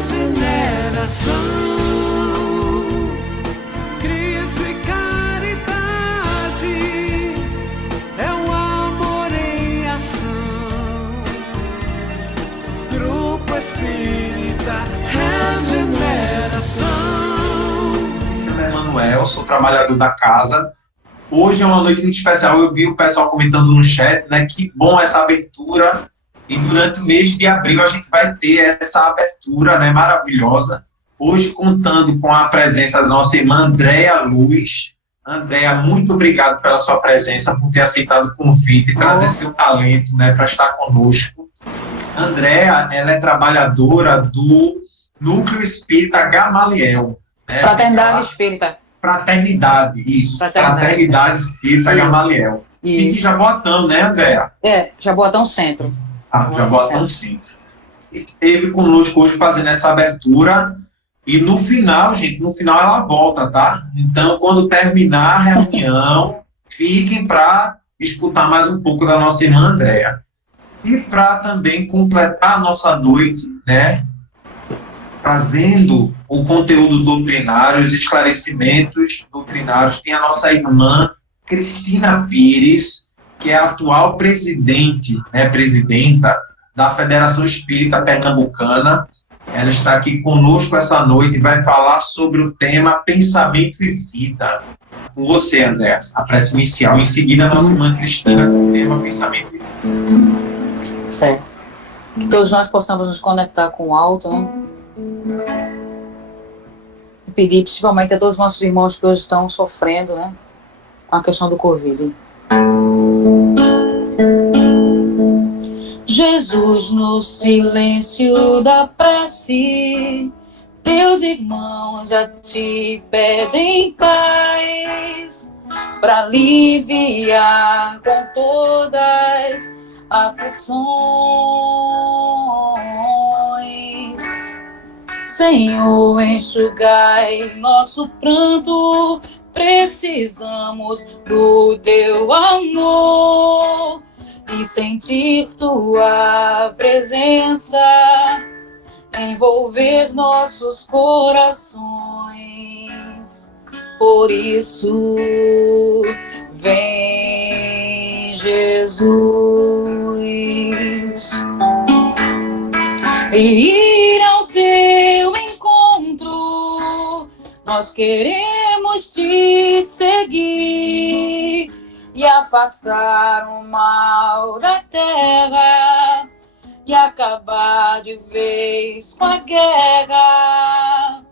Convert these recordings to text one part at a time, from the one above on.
regeneração. Cristo e caridade é o amor em ação. Grupo Espírita Regeneração. Meu nome é Emanuel, sou trabalhador da casa. Hoje é uma noite muito especial. Eu vi o pessoal comentando no chat, né? Que bom essa abertura. E durante o mês de abril a gente vai ter essa abertura, né? Maravilhosa. Hoje contando com a presença da nossa irmã Andréa Luz. Andréa, muito obrigado pela sua presença, por ter aceitado o convite e trazer seu talento, né? Para estar conosco. Andréa, ela é trabalhadora do Núcleo Espírita Gamaliel. Né? Fraternidade Espírita. Fraternidade, isso. Fraternidade Espírita Gamaliel. Fique em Jaboatão, né, Andréa? Jaboatão Centro. Jaboatão Centro. Esteve conosco hoje fazendo essa abertura. E no final, gente, no final ela volta, tá? Então, quando terminar a reunião, fiquem para escutar mais um pouco da nossa irmã Andréa. E para também completar a nossa noite, né? Trazendo o conteúdo doutrinário, os esclarecimentos doutrinários, tem a nossa irmã Cristina Pires, que é a atual presidente, né, presidenta da Federação Espírita Pernambucana. Ela está aqui conosco essa noite e vai falar sobre o tema Pensamento e Vida. Com você, André, a prece inicial. Em seguida, a nossa irmã Cristina com o tema Pensamento e Vida. Certo. Que todos nós possamos nos conectar com o alto, né? E pedir principalmente a todos os nossos irmãos que hoje estão sofrendo, né, com a questão do Covid. Jesus, no silêncio da prece, teus irmãos a ti pedem paz, para aliviar com todas aflições. Senhor, enxugai nosso pranto, precisamos do teu amor e sentir tua presença envolver nossos corações. Por isso, vem Jesus e ir ao teu encontro. Nós queremos te seguir e afastar o mal da terra e acabar de vez com a guerra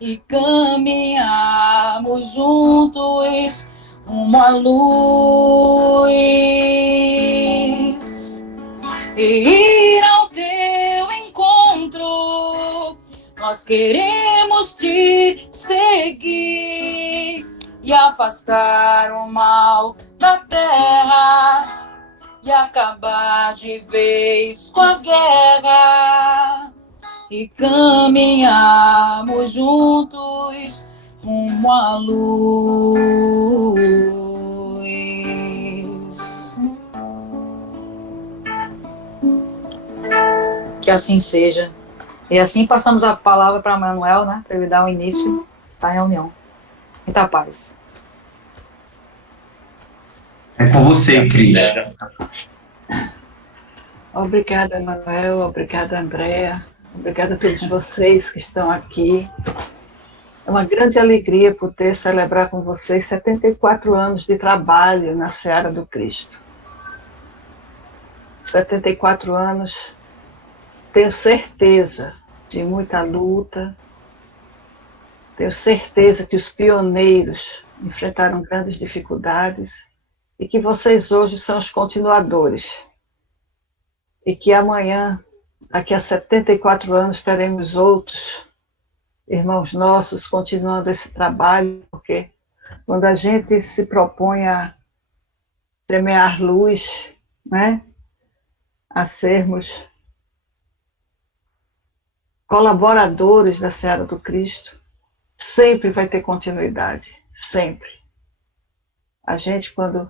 e caminharmos juntos rumo à luz e ir ao teu encontro. Nós queremos te seguir e afastar o mal da terra e acabar de vez com a guerra e caminharmos juntos rumo à luz. Que assim seja. E assim passamos a palavra para Manuel, né, para ele dar o início da reunião. Muita paz. É com você, Cris. Obrigada, Manuel. Obrigada, Andréa. Obrigada a todos vocês que estão aqui. É uma grande alegria poder celebrar com vocês 74 anos de trabalho na Seara do Cristo. 74 anos, tenho certeza de muita luta, tenho certeza que os pioneiros enfrentaram grandes dificuldades e que vocês hoje são os continuadores. E que amanhã, daqui a 74 anos, teremos outros irmãos nossos continuando esse trabalho, porque quando a gente se propõe a semear luz, né, a sermos colaboradores da Seara do Cristo, sempre vai ter continuidade, sempre. A gente, quando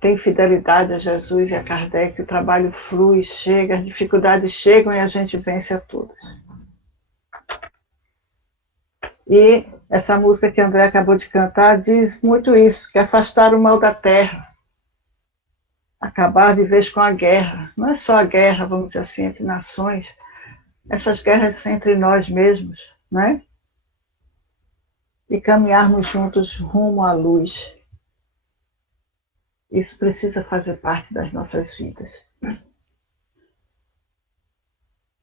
tem fidelidade a Jesus e a Kardec, o trabalho flui, chega, as dificuldades chegam e a gente vence a todas. E essa música que André acabou de cantar diz muito isso, que é afastar o mal da terra, acabar de vez com a guerra. Não é só a guerra, vamos dizer assim, entre nações, essas guerras entre nós mesmos, né? E caminharmos juntos rumo à luz. Isso precisa fazer parte das nossas vidas.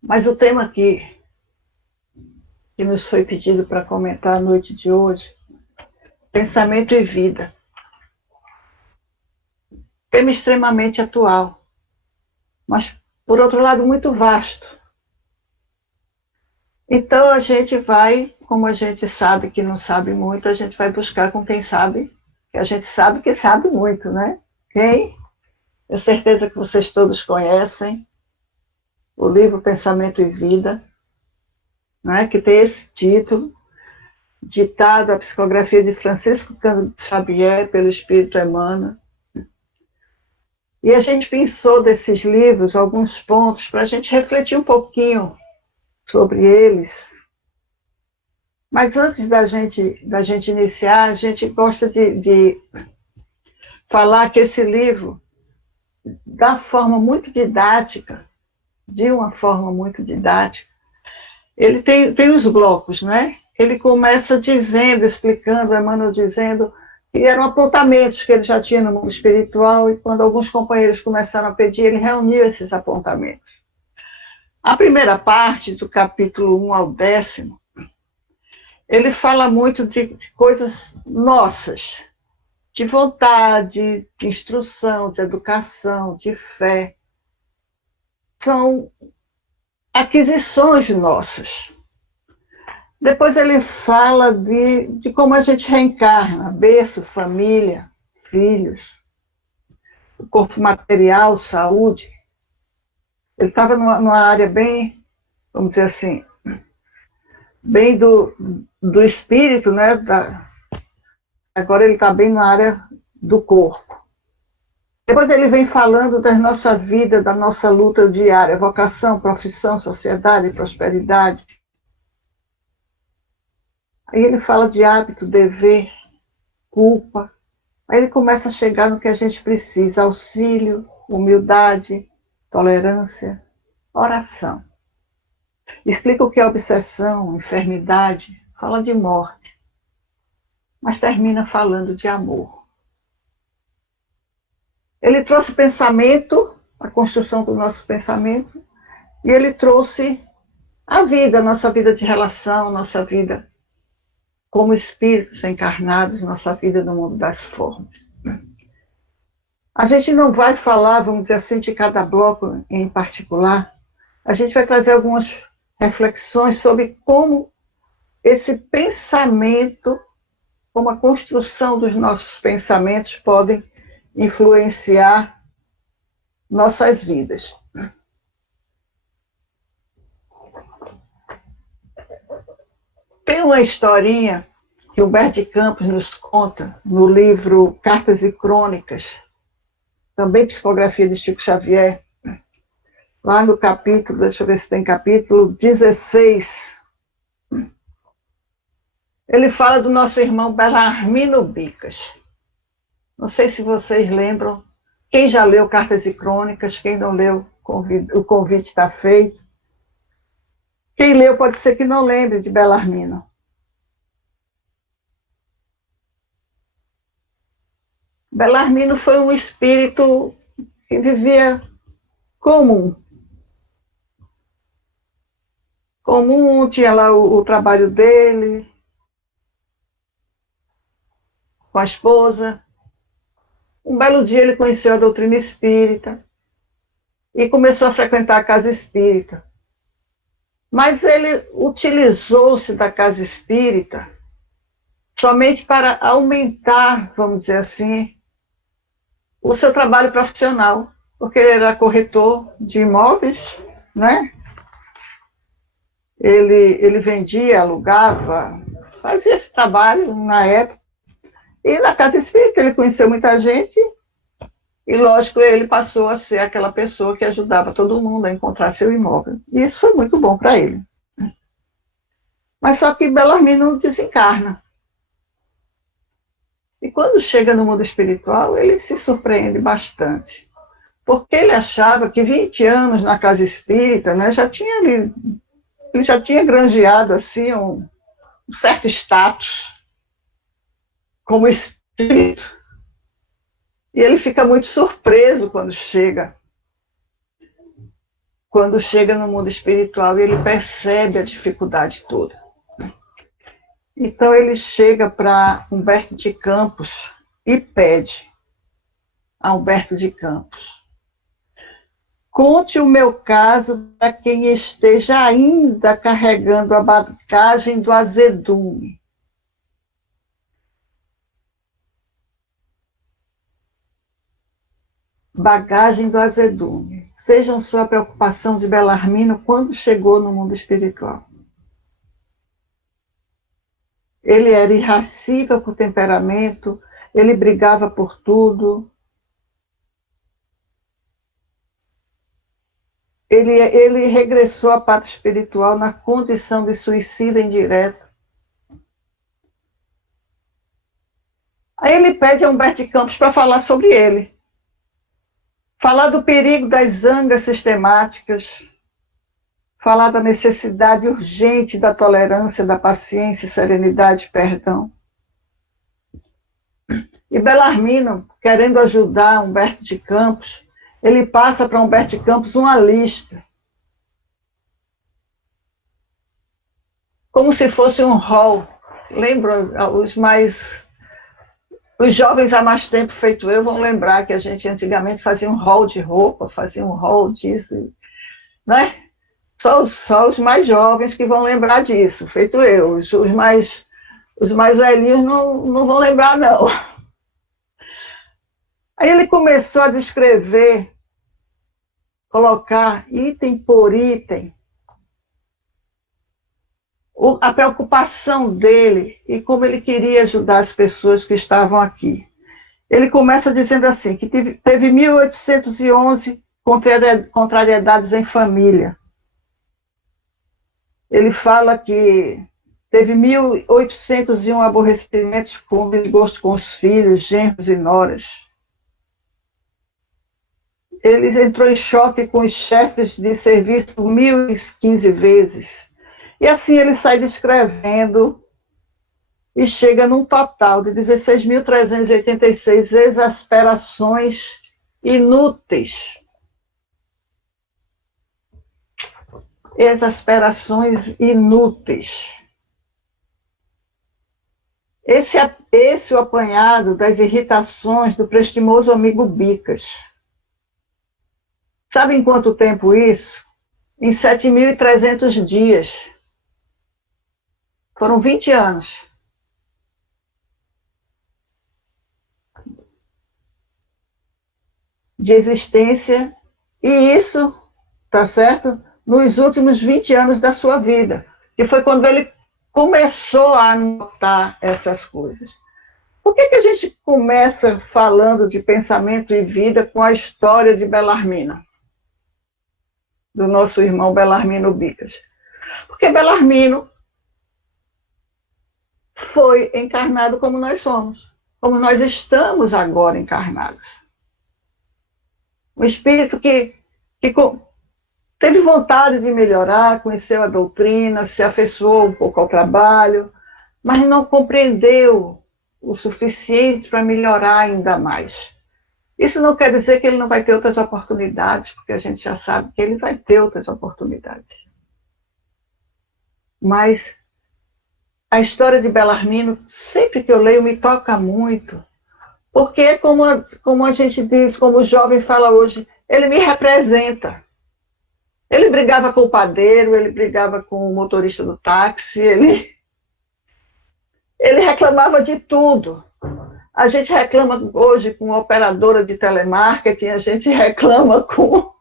Mas o tema aqui, que nos foi pedido para comentar a noite de hoje, pensamento e vida. Tema extremamente atual, mas, por outro lado, muito vasto. Então, a gente vai, como a gente sabe que não sabe muito, a gente vai buscar com quem sabe, que a gente sabe que sabe muito, né? Quem? Tenho certeza que vocês todos conhecem o livro Pensamento e Vida, né? Que tem esse título, ditado a psicografia de Francisco Cândido Xavier pelo Espírito Emmanuel. E a gente pensou desses livros alguns pontos para a gente refletir um pouquinho sobre eles. Mas antes da gente iniciar, a gente gosta de falar que esse livro, da forma muito didática, de uma forma muito didática, ele tem os blocos, né? Ele começa dizendo, explicando, Emmanuel dizendo que eram apontamentos que ele já tinha no mundo espiritual, e quando alguns companheiros começaram a pedir, ele reuniu esses apontamentos. A primeira parte, do capítulo 1 ao 10º, ele fala muito de coisas nossas, de vontade, de instrução, de educação, de fé. São aquisições nossas. Depois ele fala de como a gente reencarna, berço, família, filhos, o corpo material, saúde. Ele estava numa área bem, vamos dizer assim, bem do espírito, né? Agora ele está bem na área do corpo. Depois ele vem falando da nossa vida, da nossa luta diária, vocação, profissão, sociedade, prosperidade. Aí ele fala de hábito, dever, culpa. Aí ele começa a chegar no que a gente precisa: auxílio, humildade, tolerância, oração. Explica o que é obsessão, enfermidade, fala de morte, mas termina falando de amor. Ele trouxe pensamento, a construção do nosso pensamento, e ele trouxe a vida, nossa vida de relação, nossa vida como espíritos encarnados, nossa vida no mundo das formas. A gente não vai falar, vamos dizer assim, de cada bloco em particular. A gente vai trazer algumas reflexões sobre como esse pensamento, como a construção dos nossos pensamentos podem influenciar nossas vidas. Tem uma historinha que o Humberto de Campos nos conta no livro Cartas e Crônicas, também psicografia de Chico Xavier, lá no capítulo, deixa eu ver se tem capítulo 16. Ele fala do nosso irmão Belarmino Bicas. Não sei se vocês lembram. Quem já leu Cartas e Crônicas, quem não leu, o convite está feito. Quem leu pode ser que não lembre de Belarmino. Belarmino foi um espírito que vivia comum. Tinha lá o trabalho dele, com a esposa. Um belo dia ele conheceu a doutrina espírita e começou a frequentar a casa espírita. Mas ele utilizou-se da casa espírita somente para aumentar, vamos dizer assim, o seu trabalho profissional, porque ele era corretor de imóveis, né? Ele vendia, alugava, fazia esse trabalho na época. E na casa espírita ele conheceu muita gente e, lógico, ele passou a ser aquela pessoa que ajudava todo mundo a encontrar seu imóvel. E isso foi muito bom para ele. Mas só que Belarmino desencarna. E quando chega no mundo espiritual, ele se surpreende bastante. Porque ele achava que 20 anos na casa espírita, né, ele já tinha granjeado assim, um certo status como espírito. E ele fica muito surpreso quando chega no mundo espiritual e ele percebe a dificuldade toda. Então ele chega para Humberto de Campos e pede a Humberto de Campos: conte o meu caso para quem esteja ainda carregando a bagagem do azedume. Bagagem do azedume. Vejam só a preocupação de Belarmino quando chegou no mundo espiritual. Ele era irascível por temperamento, ele brigava por tudo. Ele regressou à pátria espiritual na condição de suicida indireto. Aí ele pede a Humberto de Campos para falar sobre ele. Falar do perigo das zangas sistemáticas, falar da necessidade urgente da tolerância, da paciência, serenidade e perdão. E Belarmino, querendo ajudar Humberto de Campos, ele passa para Humberto de Campos uma lista, como se fosse um rol. Lembram, os jovens há mais tempo feito eu vão lembrar que a gente antigamente fazia um rol de roupa, fazia um rol disso, né? Só os mais jovens que vão lembrar disso, feito eu. Os mais velhinhos não vão lembrar, não. Aí ele começou a descrever, colocar item por item, a preocupação dele e como ele queria ajudar as pessoas que estavam aqui. Ele começa dizendo assim, que teve 1811 contrariedades em família. Ele fala que teve 1801 aborrecimentos com desgosto com os filhos, genros e noras. Ele entrou em choque com os chefes de serviço 1015 vezes. E assim ele sai descrevendo e chega num total de 16.386 exasperações inúteis. Exasperações inúteis. Esse é o apanhado das irritações do prestimoso amigo Bicas. Sabe em quanto tempo isso? Em 7.300 dias. Foram 20 anos. De existência, e isso, tá certo? Nos últimos 20 anos da sua vida, que foi quando ele começou a notar essas coisas. Por que a gente começa falando de pensamento e vida com a história de Belarmino? Do nosso irmão Belarmino Bicas. Porque Belarmino foi encarnado como nós somos, como nós estamos agora encarnados. Um espírito que teve vontade de melhorar, conheceu a doutrina, se afeiçoou um pouco ao trabalho, mas não compreendeu o suficiente para melhorar ainda mais. Isso não quer dizer que ele não vai ter outras oportunidades, porque a gente já sabe que ele vai ter outras oportunidades. Mas a história de Belarmino, sempre que eu leio, me toca muito, porque, como a gente diz, como o jovem fala hoje, ele me representa. Ele brigava com o padeiro, ele brigava com o motorista do táxi, ele reclamava de tudo. A gente reclama hoje com operadora de telemarketing, a gente reclama com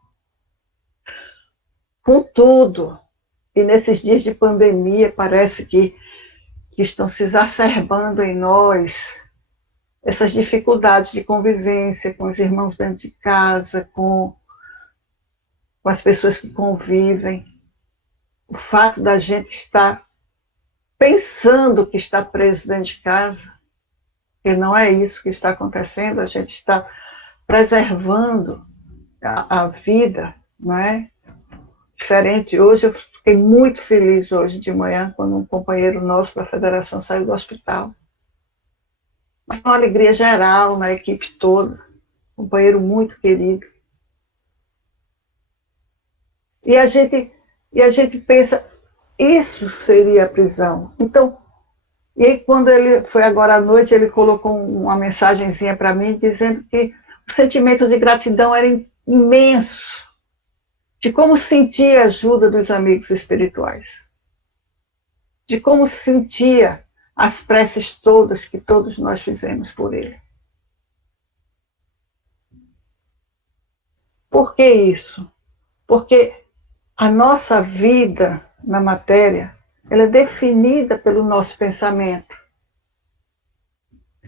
tudo. E nesses dias de pandemia, parece que estão se exacerbando em nós essas dificuldades de convivência com os irmãos dentro de casa, com as pessoas que convivem. O fato da gente estar pensando que está preso dentro de casa, e não é isso que está acontecendo, a gente está preservando a vida, não é? Diferente. Hoje eu fiquei muito feliz hoje de manhã, quando um companheiro nosso da federação saiu do hospital. Mas uma alegria geral na equipe toda, um companheiro muito querido. E a gente pensa, isso seria a prisão. Então, e aí quando ele foi agora à noite, ele colocou uma mensagenzinha para mim, dizendo que o sentimento de gratidão era imenso, de como sentia a ajuda dos amigos espirituais, de como sentia as preces todas que todos nós fizemos por ele. Por que isso? Porque a nossa vida na matéria, ela é definida pelo nosso pensamento.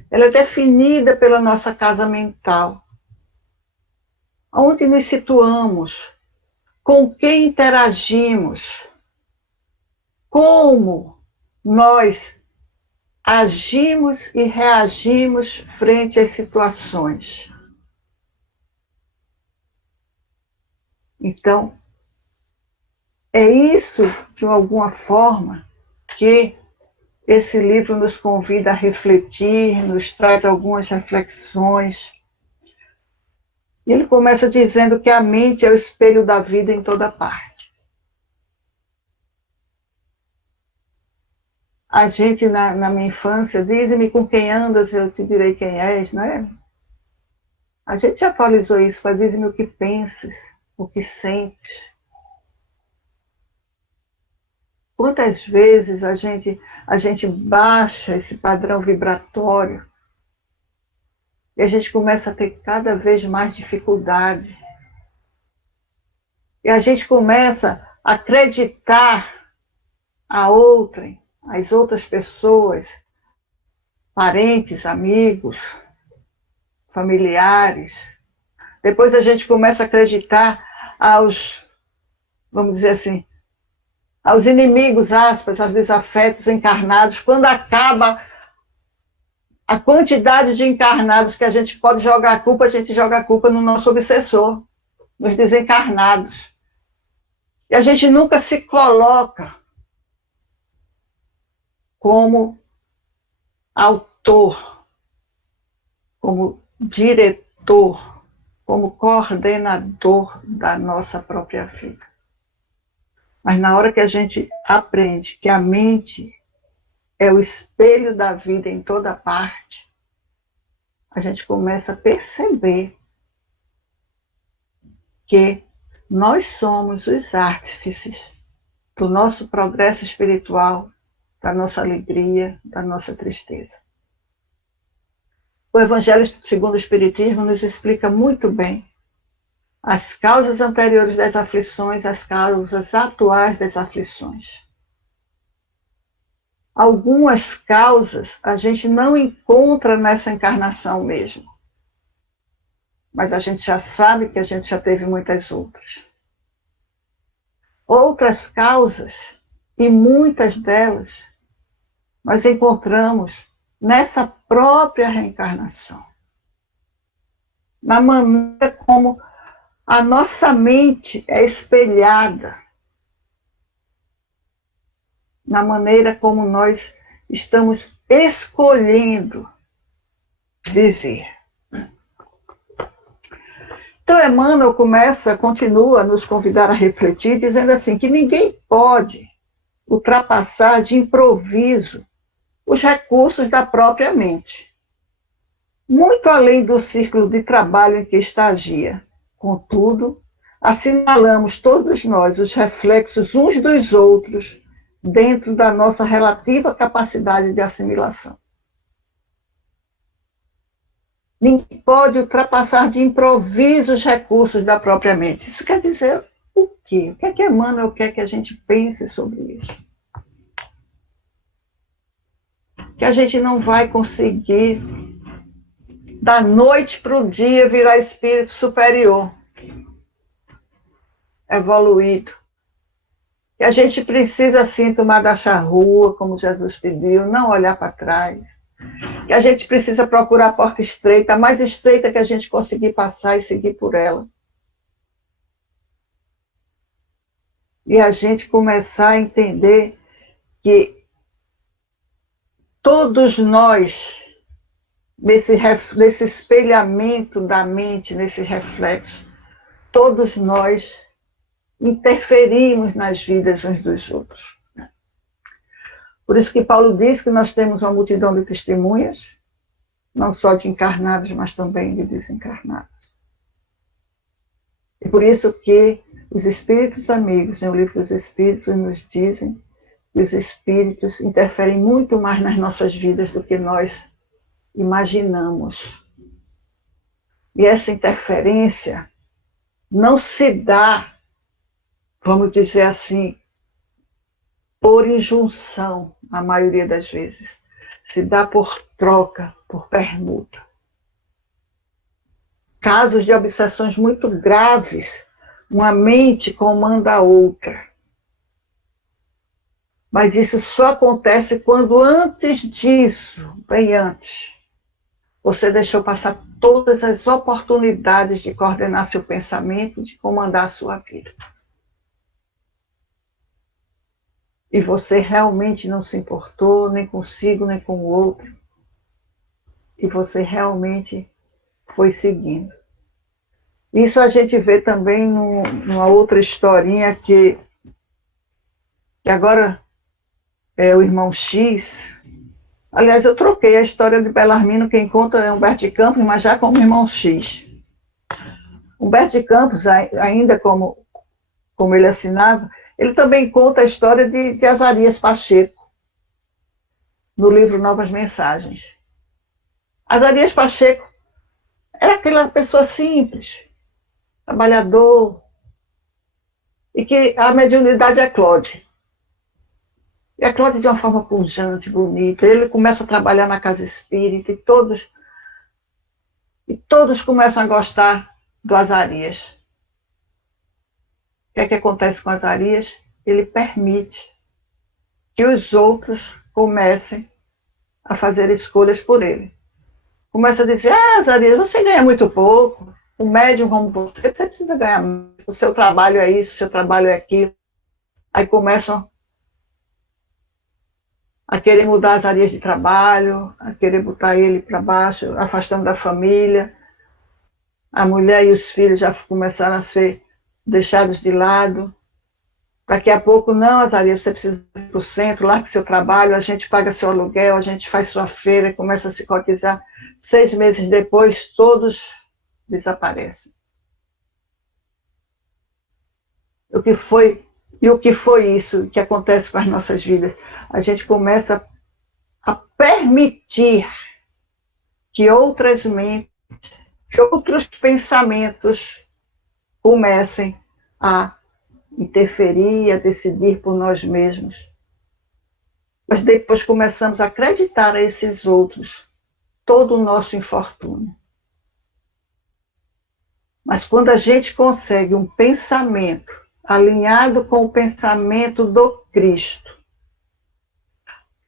Ela é definida pela nossa casa mental. Onde nos situamos, com quem interagimos, como nós agimos e reagimos frente às situações. Então, é isso, de alguma forma, que esse livro nos convida a refletir, nos traz algumas reflexões. E ele começa dizendo que a mente é o espelho da vida em toda parte. A gente, na minha infância, diz-me com quem andas, eu te direi quem és, não é? A gente já atualizou isso, mas diz-me o que pensas, o que sentes. Quantas vezes a gente baixa esse padrão vibratório e a gente começa a ter cada vez mais dificuldade. E a gente começa a acreditar as outras pessoas, parentes, amigos, familiares. Depois a gente começa a acreditar vamos dizer assim, aos inimigos, aspas, aos desafetos encarnados, quando acaba a quantidade de encarnados que a gente pode jogar a culpa, a gente joga a culpa no nosso obsessor, nos desencarnados. E a gente nunca se coloca como autor, como diretor, como coordenador da nossa própria vida. Mas na hora que a gente aprende que a mente é o espelho da vida em toda parte, a gente começa a perceber que nós somos os artífices do nosso progresso espiritual, da nossa alegria, da nossa tristeza. O Evangelho segundo o Espiritismo nos explica muito bem as causas anteriores das aflições, as causas atuais das aflições. Algumas causas a gente não encontra nessa encarnação mesmo, mas a gente já sabe que a gente já teve muitas outras. Outras causas, e muitas delas, nós encontramos nessa própria reencarnação, na maneira como a nossa mente é espelhada, na maneira como nós estamos escolhendo viver. Então, Emmanuel continua a nos convidar a refletir, dizendo assim, que ninguém pode ultrapassar de improviso os recursos da própria mente, muito além do círculo de trabalho em que estagia. Contudo, assinalamos todos nós os reflexos uns dos outros dentro da nossa relativa capacidade de assimilação. Ninguém pode ultrapassar de improviso os recursos da própria mente. Isso quer dizer o quê? O que é que Emmanuel quer que a gente pense sobre isso? Que a gente não vai conseguir, da noite para o dia, virar espírito superior, evoluído. que a gente precisa, sim, tomar da charrua, como Jesus pediu, não olhar para trás, que a gente precisa procurar a porta estreita, a mais estreita que a gente conseguir passar e seguir por ela. E a gente começar a entender que todos nós, nesse espelhamento da mente, nesse reflexo, todos nós interferimos nas vidas uns dos outros. Por isso que Paulo diz que nós temos uma multidão de testemunhas, não só de encarnados, mas também de desencarnados. E por isso que os espíritos amigos, no livro dos Espíritos, nos dizem que os espíritos interferem muito mais nas nossas vidas do que nós imaginamos. E essa interferência não se dá, vamos dizer assim, por injunção, a maioria das vezes. Se dá por troca, por permuta. Casos de obsessões muito graves, uma mente comanda a outra. Mas isso só acontece quando antes disso, bem antes, você deixou passar todas as oportunidades de coordenar seu pensamento, de comandar a sua vida. E você realmente não se importou, nem consigo, nem com o outro. E você realmente foi seguindo. Isso a gente vê também numa outra historinha que agora é o irmão X. Aliás, eu troquei a história de Belarmino, quem conta é Humberto de Campos, mas já como irmão X. Humberto de Campos, ainda como ele assinava, ele também conta a história de Azarias Pacheco, no livro Novas Mensagens. Azarias Pacheco era aquela pessoa simples, trabalhador, e que a mediunidade eclode. E eclode de uma forma pujante, bonita. Ele começa a trabalhar na casa espírita e todos começam a gostar do Azarias. O que acontece com Azarias? Ele permite que os outros comecem a fazer escolhas por ele. Começa a dizer, Azarias, você ganha muito pouco, o médium como você precisa ganhar muito, o seu trabalho é isso, o seu trabalho é aquilo. Aí começam a querer mudar as áreas de trabalho, a querer botar ele para baixo, afastando da família. A mulher e os filhos já começaram a ser deixados de lado. Daqui a pouco, não, Azarias, você precisa ir para o centro, largue seu trabalho, a gente paga seu aluguel, a gente faz sua feira, começa a se cotizar. 6 meses depois, todos desaparecem. O que foi isso que acontece com as nossas vidas? A gente começa a permitir que outras mentes, que outros pensamentos comecem a interferir, a decidir por nós mesmos. Mas depois começamos a acreditar a esses outros todo o nosso infortúnio. Mas quando a gente consegue um pensamento alinhado com o pensamento do Cristo,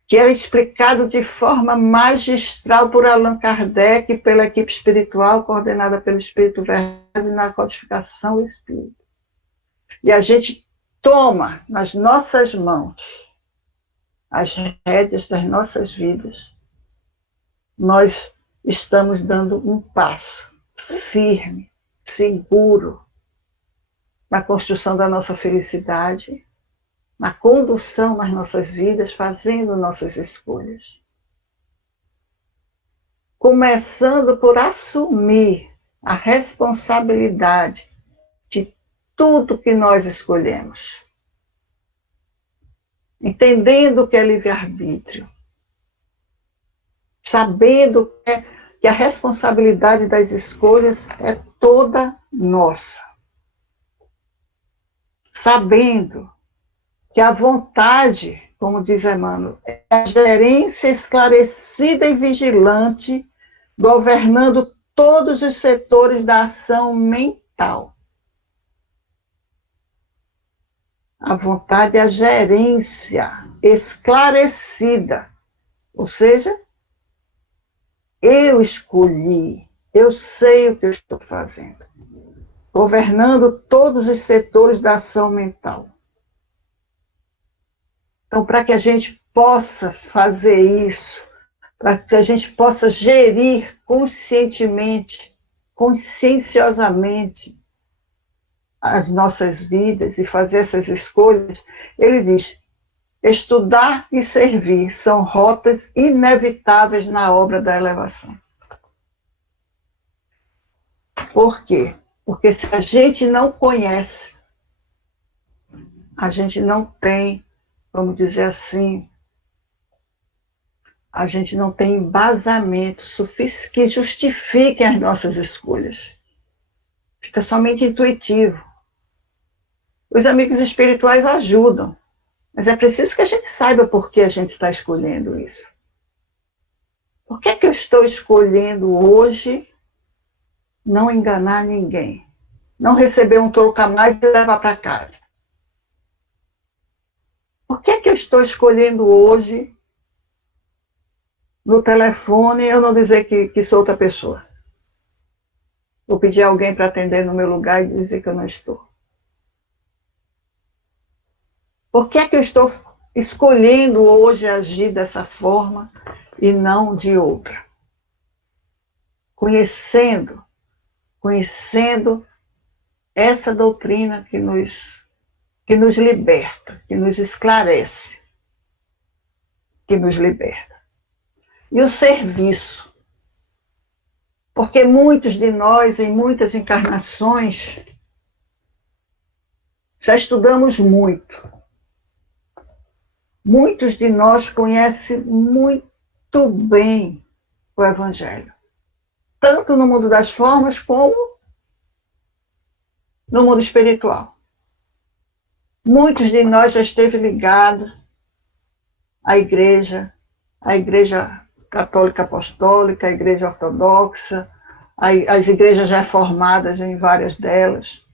que é explicado de forma magistral por Allan Kardec, pela equipe espiritual coordenada pelo Espírito Verdade na codificação espírita. E a gente toma nas nossas mãos as rédeas das nossas vidas. Nós estamos dando um passo firme, seguro, na construção da nossa felicidade, na condução nas nossas vidas, fazendo nossas escolhas. Começando por assumir a responsabilidade de tudo que nós escolhemos. Entendendo o que é livre-arbítrio. Sabendo que a responsabilidade das escolhas é toda nossa. Sabendo que a vontade, como diz Emmanuel, é a gerência esclarecida e vigilante, governando todos os setores da ação mental. a vontade e a gerência esclarecida. Ou seja, eu escolhi, eu sei o que eu estou fazendo, governando todos os setores da ação mental. Então, para que a gente possa fazer isso, para que a gente possa gerir conscientemente, conscienciosamente as nossas vidas e fazer essas escolhas, ele diz: estudar e servir são rotas inevitáveis na obra da elevação. Por quê? Porque se a gente não conhece, a gente não tem, vamos dizer assim, a gente não tem embasamento suficiente que justifique as nossas escolhas. Fica somente intuitivo. Os amigos espirituais ajudam, mas é preciso que a gente saiba por que a gente está escolhendo isso. Por que eu estou escolhendo hoje não enganar ninguém? Não receber um troco a mais e levar para casa? Por que eu estou escolhendo hoje, no telefone, eu não dizer que sou outra pessoa? Vou pedir alguém para atender no meu lugar e dizer que eu não estou. Por que eu estou escolhendo hoje agir dessa forma e não de outra? Conhecendo essa doutrina que nos liberta, que nos esclarece, que nos liberta. E o serviço. Porque muitos de nós, em muitas encarnações, já estudamos muito. Muitos de nós conhecem muito bem o Evangelho. Tanto no mundo das formas como no mundo espiritual. Muitos de nós já esteve ligado à igreja católica apostólica, à igreja ortodoxa, às igrejas reformadas em várias delas.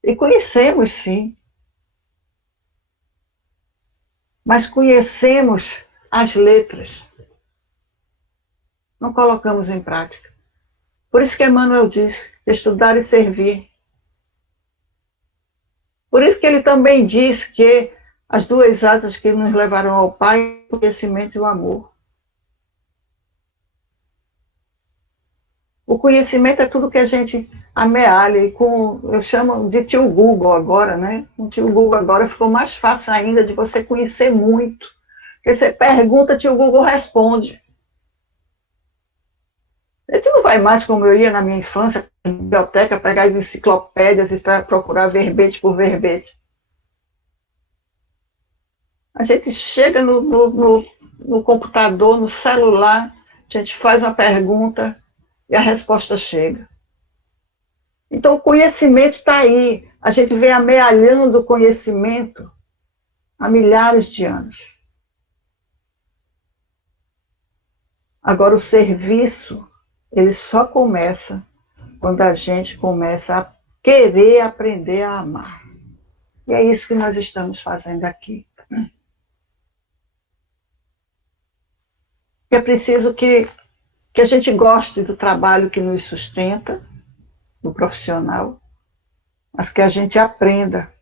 E conhecemos, sim. Mas conhecemos as letras. Não colocamos em prática. Por isso que Emmanuel diz: estudar e servir. Por isso que ele também diz que as duas asas que nos levarão ao Pai, o conhecimento e o amor. O conhecimento é tudo que a gente amealha, e eu chamo de tio Google agora, né? Com o tio Google agora ficou mais fácil ainda de você conhecer muito. Porque você pergunta, tio Google responde. A gente não vai mais como eu ia na minha infância, na biblioteca, pegar as enciclopédias e procurar verbete por verbete. A gente chega no computador, no celular, a gente faz uma pergunta e a resposta chega. Então, o conhecimento está aí. A gente vem amealhando o conhecimento há milhares de anos. Agora, o serviço, ele só começa quando a gente começa a querer aprender a amar. E é isso que nós estamos fazendo aqui. É preciso que a gente goste do trabalho que nos sustenta, do profissional, mas que a gente aprenda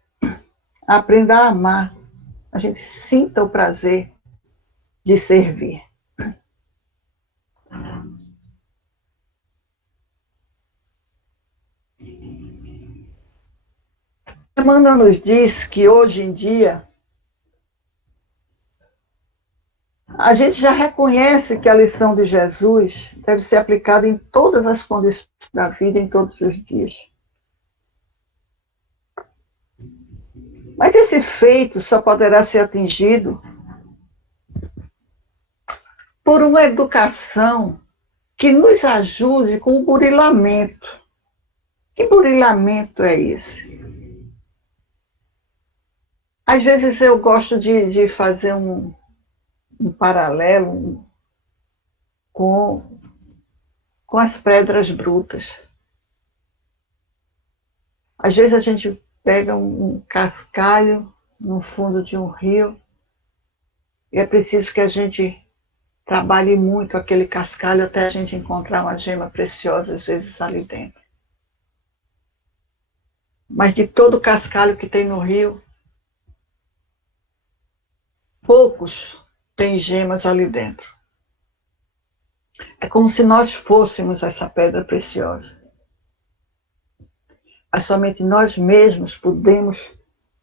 a amar, a gente sinta o prazer de servir. Emmanuel nos diz que hoje em dia a gente já reconhece que a lição de Jesus deve ser aplicada em todas as condições da vida, em todos os dias. Mas esse feito só poderá ser atingido por uma educação que nos ajude com o burilamento. Que burilamento é esse? Às vezes eu gosto de fazer um paralelo com as pedras brutas. Às vezes a gente pega um cascalho no fundo de um rio e é preciso que a gente trabalhe muito aquele cascalho até a gente encontrar uma gema preciosa, às vezes ali dentro. Mas de todo o cascalho que tem no rio, poucos têm gemas ali dentro. É como se nós fôssemos essa pedra preciosa. Mas somente nós mesmos podemos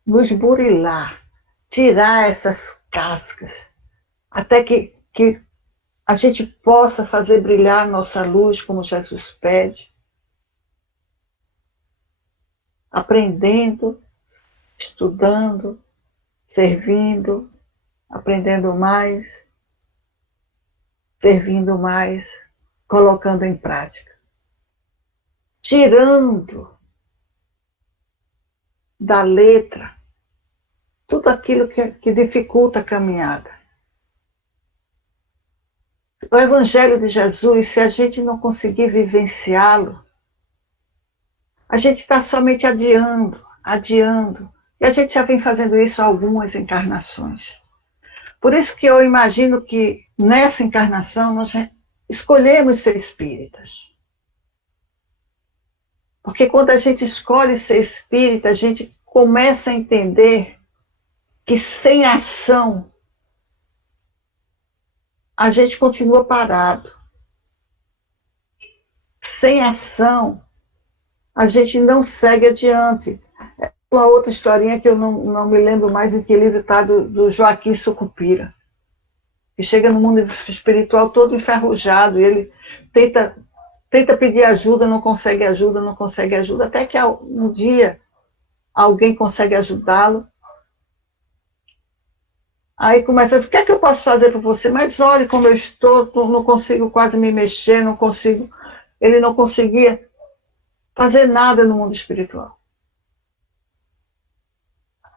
nos burilar, tirar essas cascas, até que a gente possa fazer brilhar nossa luz como Jesus pede, aprendendo, estudando, servindo, aprendendo mais, servindo mais, colocando em prática. Tirando da letra tudo aquilo que dificulta a caminhada. O Evangelho de Jesus, se a gente não conseguir vivenciá-lo, a gente está somente adiando, adiando. E a gente já vem fazendo isso há algumas encarnações. Por isso que eu imagino que nessa encarnação nós escolhemos ser espíritas. Porque quando a gente escolhe ser espírita, a gente começa a entender que sem ação a gente continua parado. Sem ação a gente não segue adiante. É uma outra historinha que eu não me lembro mais em que livro está, do Joaquim Sucupira, que chega no mundo espiritual todo enferrujado, e ele tenta pedir ajuda, não consegue ajuda, até que um dia alguém consegue ajudá-lo. Aí começa a dizer, o que é que eu posso fazer por você? Mas olhe como eu estou, não consigo quase me mexer, não consigo. Ele não conseguia fazer nada no mundo espiritual.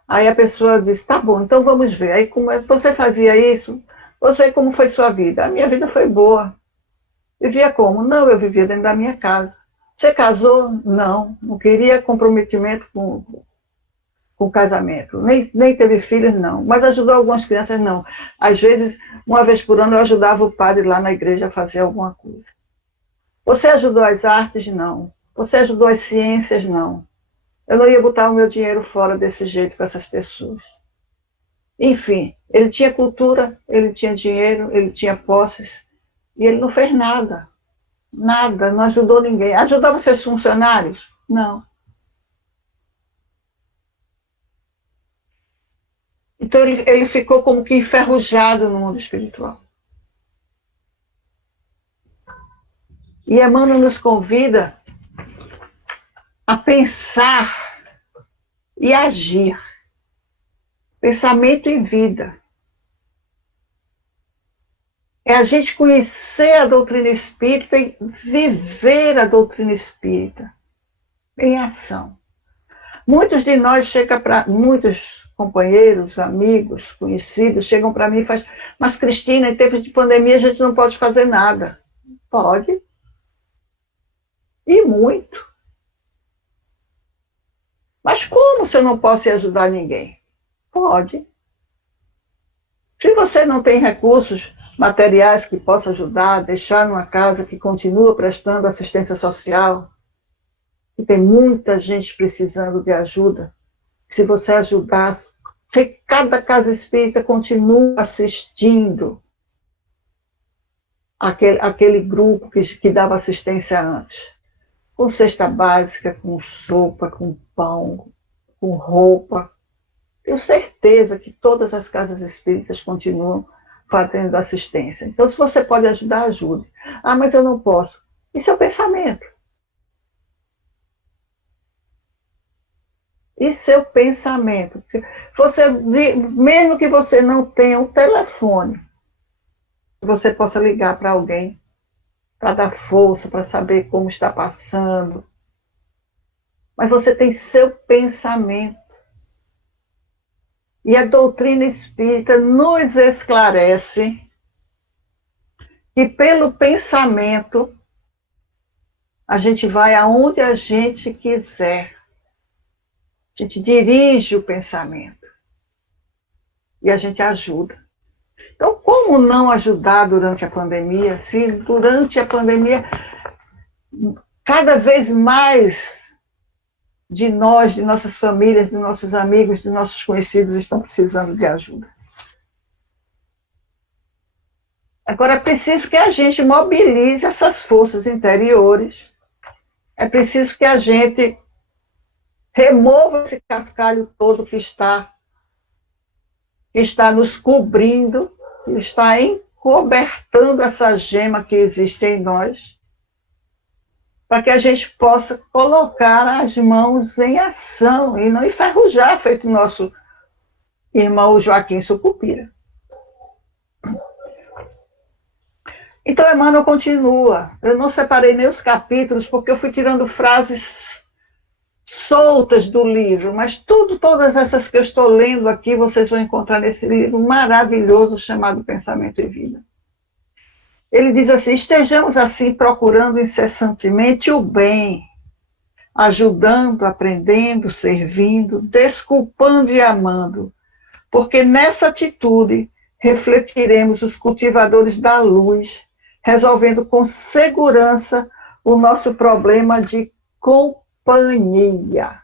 Aí a pessoa diz, tá bom, então vamos ver. Aí como você fazia isso? Você, como foi sua vida? A minha vida foi boa. Vivia como? Não, eu vivia dentro da minha casa. Você casou? Não, não queria comprometimento com o casamento. Nem teve filhos, não. Mas ajudou algumas crianças, não. Às vezes, uma vez por ano, eu ajudava o padre lá na igreja a fazer alguma coisa. Você ajudou as artes? Não. Você ajudou as ciências? Não. Eu não ia botar o meu dinheiro fora desse jeito com essas pessoas. Enfim, ele tinha cultura, ele tinha dinheiro, ele tinha posses, e ele não fez nada. Nada, não ajudou ninguém. Ajudava seus funcionários? Não. Então ele ficou como que enferrujado no mundo espiritual. E Emmanuel nos convida a pensar e agir. Pensamento e vida. É a gente conhecer a doutrina espírita e viver a doutrina espírita em ação. Muitos de nós chegam para... Muitos companheiros, amigos, conhecidos, chegam para mim e fazem, mas Cristina, em tempos de pandemia a gente não pode fazer nada. Pode. E muito. Mas como se eu não posso ir ajudar ninguém? Pode. Se você não tem recursos materiais que possa ajudar, deixar numa casa que continua prestando assistência social, e tem muita gente precisando de ajuda, se você ajudar, cada casa espírita continua assistindo aquele grupo que dava assistência antes, com cesta básica, com sopa, com pão, com roupa. Tenho certeza que todas as casas espíritas continuam fazendo assistência. Então, se você pode ajudar, ajude. Ah, mas eu não posso. Isso é o pensamento. E seu pensamento. Você, mesmo que você não tenha um telefone, você possa ligar para alguém, para dar força, para saber como está passando. Mas você tem seu pensamento. E a doutrina espírita nos esclarece que pelo pensamento a gente vai aonde a gente quiser. A gente dirige o pensamento. E a gente ajuda. Então, como não ajudar durante a pandemia? Se durante a pandemia, cada vez mais de nós, de nossas famílias, de nossos amigos, de nossos conhecidos estão precisando de ajuda. Agora, é preciso que a gente mobilize essas forças interiores. É preciso que a gente remova esse cascalho todo que está nos cobrindo, que está encobertando essa gema que existe em nós, para que a gente possa colocar as mãos em ação e não enferrujar, feito nosso irmão Joaquim Sucupira. Então, Emmanuel continua. Eu não separei nem os capítulos, porque eu fui tirando frases soltas do livro, mas todas essas que eu estou lendo aqui, vocês vão encontrar nesse livro maravilhoso chamado Pensamento e Vida. Ele diz assim: estejamos assim procurando incessantemente o bem, ajudando, aprendendo, servindo, desculpando e amando, porque nessa atitude refletiremos os cultivadores da luz, resolvendo com segurança o nosso problema de companhia.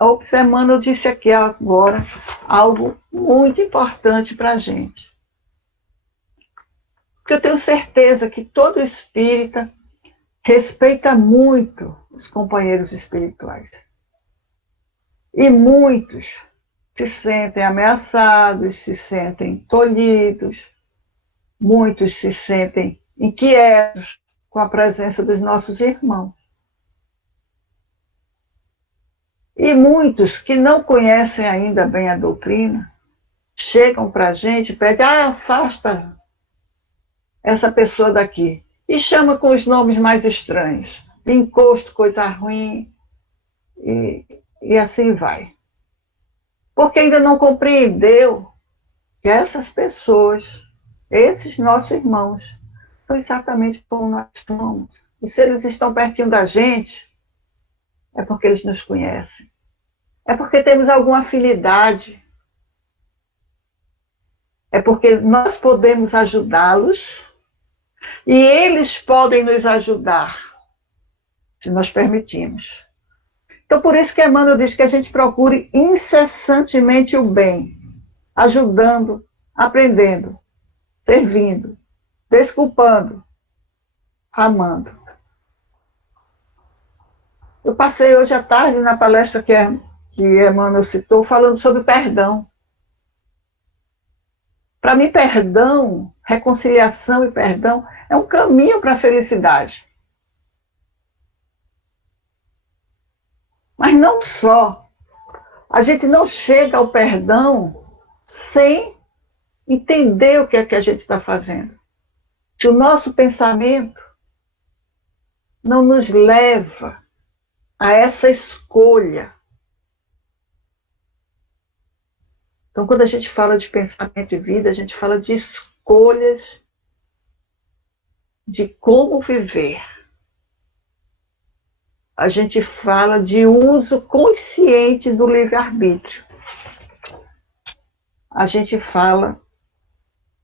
O Emmanuel disse aqui agora algo muito importante para a gente. Porque eu tenho certeza que todo espírita respeita muito os companheiros espirituais. E muitos se sentem ameaçados, se sentem tolhidos, muitos se sentem inquietos com a presença dos nossos irmãos. E muitos que não conhecem ainda bem a doutrina, chegam para a gente e pedem: afasta essa pessoa daqui. E chama com os nomes mais estranhos. Encosto, coisa ruim, e assim vai. Porque ainda não compreendeu que essas pessoas, esses nossos irmãos, são exatamente como nós somos. E se eles estão pertinho da gente, é porque eles nos conhecem. É porque temos alguma afinidade. É porque nós podemos ajudá-los e eles podem nos ajudar, se nós permitirmos. Então, por isso que Emmanuel diz que a gente procure incessantemente o bem, ajudando, aprendendo, servindo, desculpando, amando. Eu passei hoje à tarde na palestra que Emmanuel citou, falando sobre perdão. Para mim, perdão, reconciliação e perdão é um caminho para a felicidade. Mas não só. A gente não chega ao perdão sem entender o que é que a gente está fazendo. Se o nosso pensamento não nos leva a essa escolha. Então, quando a gente fala de pensamento e vida, a gente fala de escolhas, de como viver. A gente fala de uso consciente do livre-arbítrio. A gente fala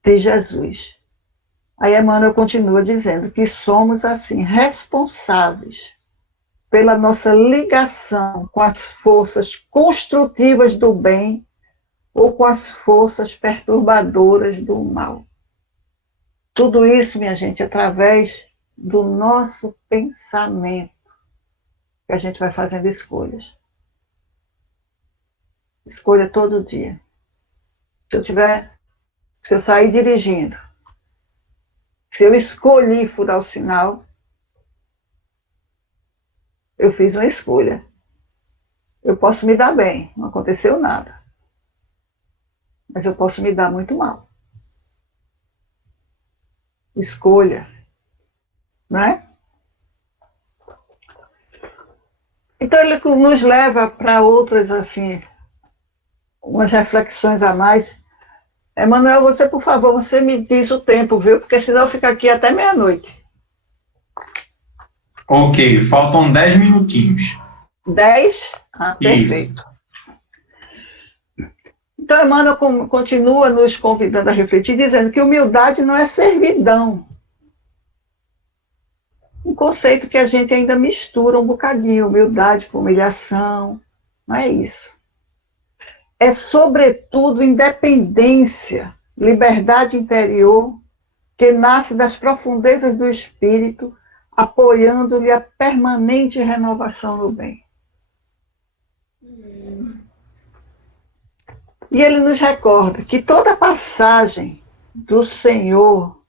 de Jesus. Aí Emmanuel continua dizendo que somos, assim, responsáveis pela nossa ligação com as forças construtivas do bem ou com as forças perturbadoras do mal. Tudo isso, minha gente, através do nosso pensamento, que a gente vai fazendo escolhas. Escolha todo dia. Se eu sair dirigindo, se eu escolhi furar o sinal, eu fiz uma escolha. Eu posso me dar bem, não aconteceu nada. Mas eu posso me dar muito mal. Escolha. Não é? Então ele nos leva para outras, assim, umas reflexões a mais. Emmanuel, você, por favor, você me diz o tempo, viu? Porque senão eu fico aqui até meia-noite. Ok, faltam 10 minutinhos. 10? Ah, Isso. perfeito. Então, Emmanuel continua nos convidando a refletir, dizendo que humildade não é servidão. Um conceito que a gente ainda mistura um bocadinho, humildade com humilhação. Não é isso. É, sobretudo, independência, liberdade interior, que nasce das profundezas do espírito, apoiando-lhe a permanente renovação no bem. E ele nos recorda que toda passagem do Senhor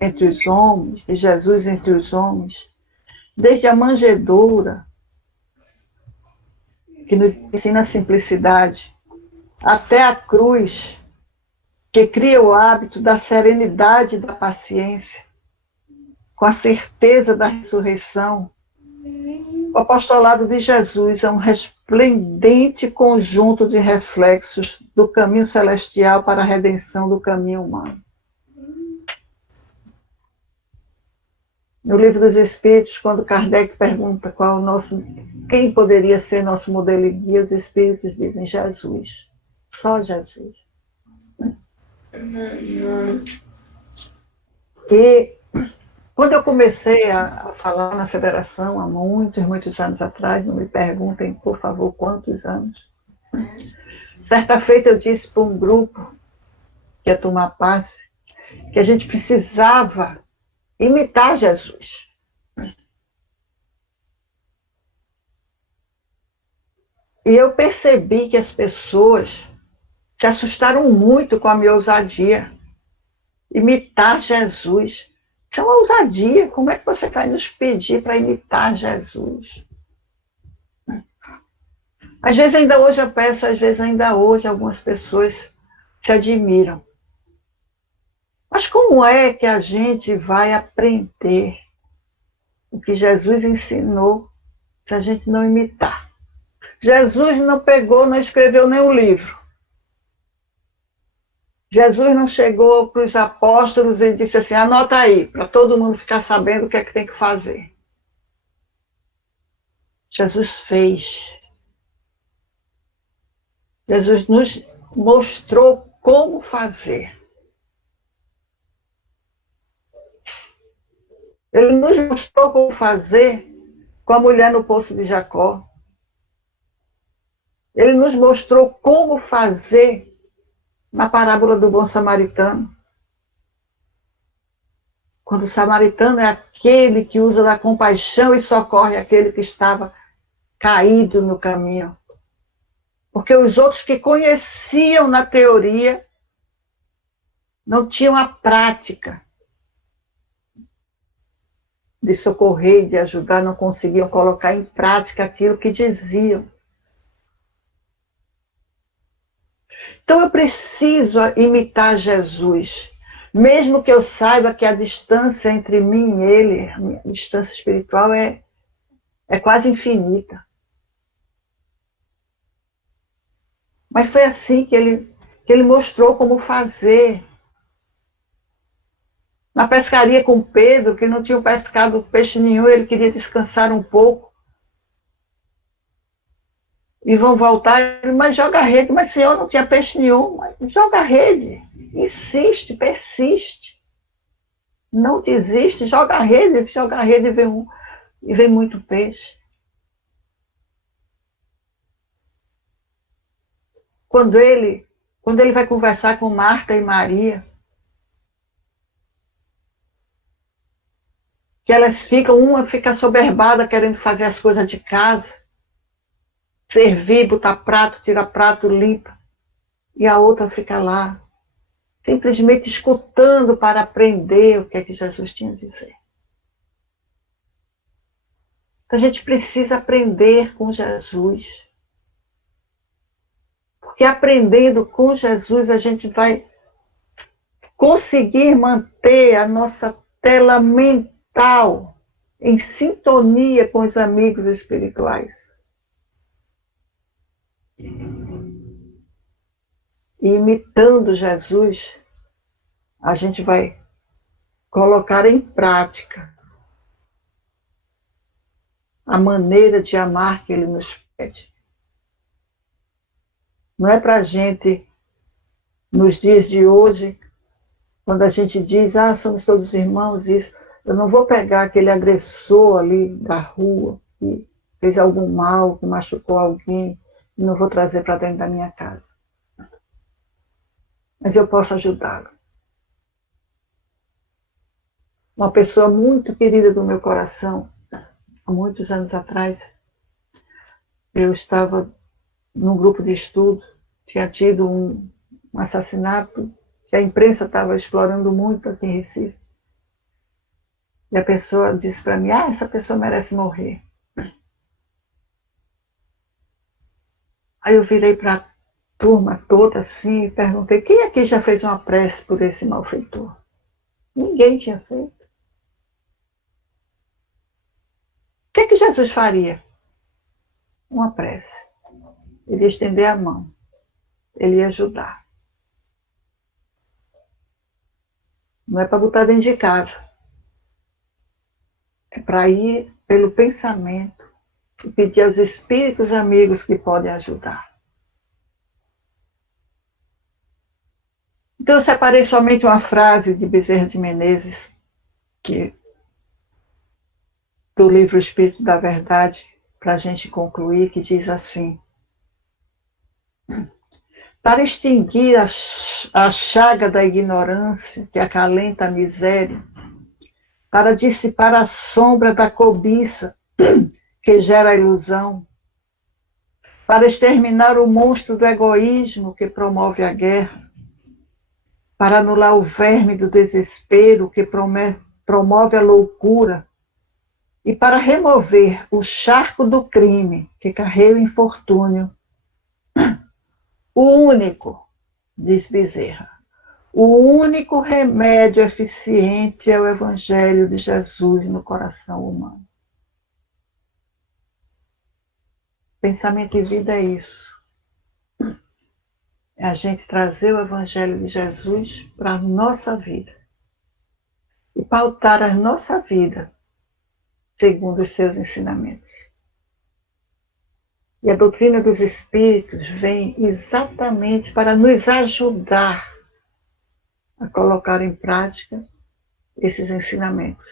entre os homens, de Jesus entre os homens, desde a manjedoura, que nos ensina a simplicidade, até a cruz, que cria o hábito da serenidade e da paciência, com a certeza da ressurreição. O apostolado de Jesus é um resplendente conjunto de reflexos do caminho celestial para a redenção do caminho humano. No Livro dos Espíritos, quando Kardec pergunta quem poderia ser nosso modelo e guia, os Espíritos dizem Jesus. Só Jesus. E quando eu comecei a falar na federação, há muitos anos atrás, não me perguntem, por favor, quantos anos. Certa feita eu disse para um grupo que ia tomar passe, que a gente precisava imitar Jesus. E eu percebi que as pessoas se assustaram muito com a minha ousadia. Imitar Jesus. Isso é uma ousadia. Como é que você vai nos pedir para imitar Jesus? Às vezes ainda hoje eu peço, às vezes ainda hoje algumas pessoas se admiram. Mas como é que a gente vai aprender o que Jesus ensinou se a gente não imitar? Jesus não pegou, não escreveu nenhum livro. Jesus não chegou para os apóstolos e disse assim, anota aí, para todo mundo ficar sabendo o que é que tem que fazer. Jesus fez. Jesus nos mostrou como fazer. Ele nos mostrou como fazer com a mulher no poço de Jacó. Ele nos mostrou como fazer na parábola do bom samaritano. Quando o samaritano é aquele que usa da compaixão e socorre aquele que estava caído no caminho. Porque os outros que conheciam na teoria não tinham a prática de socorrer e de ajudar, não conseguiam colocar em prática aquilo que diziam. Então eu preciso imitar Jesus, mesmo que eu saiba que a distância entre mim e ele, a distância espiritual é quase infinita. Mas foi assim que ele mostrou como fazer. Na pescaria com Pedro, que não tinha pescado peixe nenhum, ele queria descansar um pouco. E vão voltar, mas joga a rede. Mas, Senhor, não tinha peixe nenhum. Mas joga a rede. Insiste, persiste. Não desiste, joga a rede e vem muito peixe. Quando ele vai conversar com Marta e Maria, que uma fica soberbada querendo fazer as coisas de casa, servir, botar prato, tirar prato, limpa. E a outra fica lá, simplesmente escutando para aprender o que é que Jesus tinha a dizer. Então a gente precisa aprender com Jesus. Porque aprendendo com Jesus a gente vai conseguir manter a nossa tela mental em sintonia com os amigos espirituais. E imitando Jesus, a gente vai colocar em prática a maneira de amar que ele nos pede. Não é para a gente, nos dias de hoje, quando a gente diz, somos todos irmãos, isso, eu não vou pegar aquele agressor ali da rua, que fez algum mal, que machucou alguém, e não vou trazer para dentro da minha casa. Mas eu posso ajudá-lo. Uma pessoa muito querida do meu coração, há muitos anos atrás, eu estava num grupo de estudo, tinha tido um assassinato que a imprensa estava explorando muito aqui em Recife. E a pessoa disse para mim, essa pessoa merece morrer. Aí eu virei para a turma toda assim e perguntei, quem aqui já fez uma prece por esse malfeitor? Ninguém tinha feito. O que Jesus faria? Uma prece. Ele ia estender a mão. Ele ia ajudar. Não é para botar dentro de casa. É para ir pelo pensamento e pedir aos espíritos amigos que podem ajudar. Então eu separei somente uma frase de Bezerra de Menezes, do livro Espírito da Verdade, para a gente concluir, que diz assim: para extinguir a chaga da ignorância que acalenta a miséria, para dissipar a sombra da cobiça que gera a ilusão, para exterminar o monstro do egoísmo que promove a guerra, para anular o verme do desespero que promove a loucura, e para remover o charco do crime que carrega o infortúnio, o único, diz Bezerra, o único remédio eficiente é o Evangelho de Jesus no coração humano. Pensamento e vida é isso. É a gente trazer o Evangelho de Jesus para a nossa vida e pautar a nossa vida segundo os seus ensinamentos. E a doutrina dos Espíritos vem exatamente para nos ajudar a colocar em prática esses ensinamentos.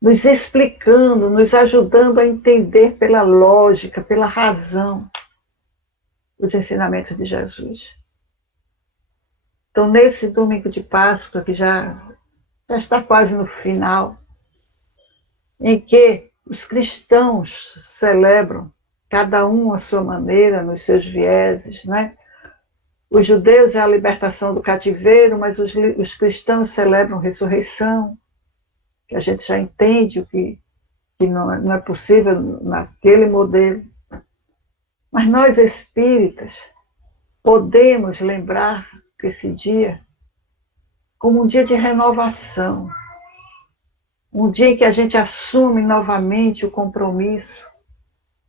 Nos explicando, nos ajudando a entender pela lógica, pela razão, os ensinamentos de Jesus. Então, nesse domingo de Páscoa, que já está quase no final, em que os cristãos celebram, cada um à sua maneira, nos seus vieses, né? Os judeus é a libertação do cativeiro, mas os cristãos celebram a ressurreição, que a gente já entende o que não é possível naquele modelo. Mas nós espíritas podemos lembrar esse dia como um dia de renovação, um dia em que a gente assume novamente o compromisso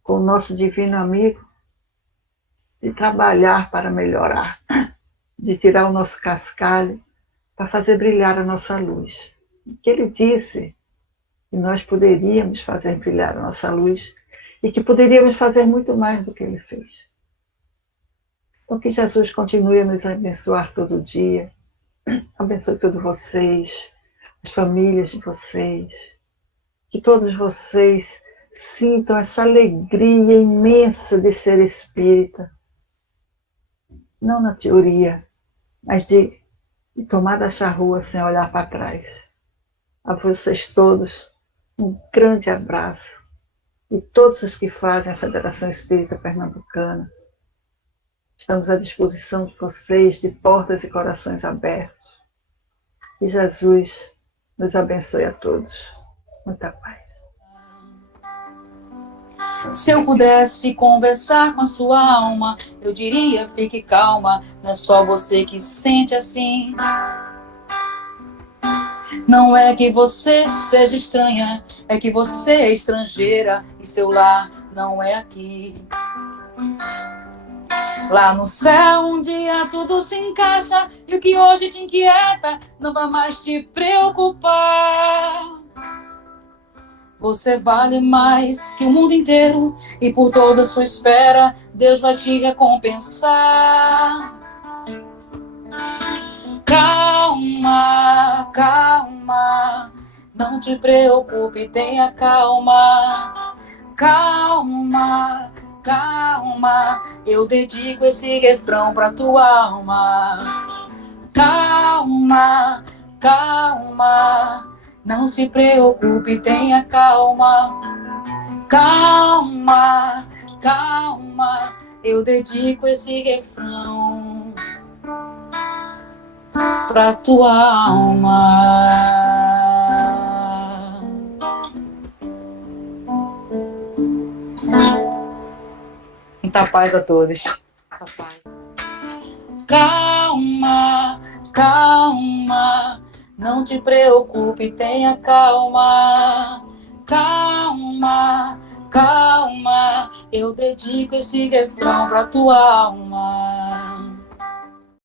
com o nosso divino amigo de trabalhar para melhorar, de tirar o nosso cascalho para fazer brilhar a nossa luz. Que ele disse que nós poderíamos fazer brilhar a nossa luz e que poderíamos fazer muito mais do que ele fez. Então que Jesus continue a nos abençoar todo dia, abençoe todos vocês, as famílias de vocês, que todos vocês sintam essa alegria imensa de ser espírita, não na teoria, mas de tomar da charrua sem olhar para trás. A vocês todos, um grande abraço. E todos os que fazem a Federação Espírita Pernambucana, estamos à disposição de vocês, de portas e corações abertos. Que Jesus nos abençoe a todos. Muita paz. Se eu pudesse conversar com a sua alma, eu diria, fique calma, não é só você que sente assim. Não é que você seja estranha, é que você é estrangeira e seu lar não é aqui. Lá no céu um dia tudo se encaixa e o que hoje te inquieta não vai mais te preocupar. Você vale mais que o mundo inteiro, e por toda a sua espera, Deus vai te recompensar. Calma, calma, não te preocupe, tenha calma. Calma, calma, eu dedico esse refrão pra tua alma. Calma, calma, não se preocupe, tenha calma. Calma, calma, eu dedico esse refrão pra tua alma. Muita paz a todos. Calma, calma, não te preocupe, tenha calma. Calma, calma, eu dedico esse refrão pra tua alma.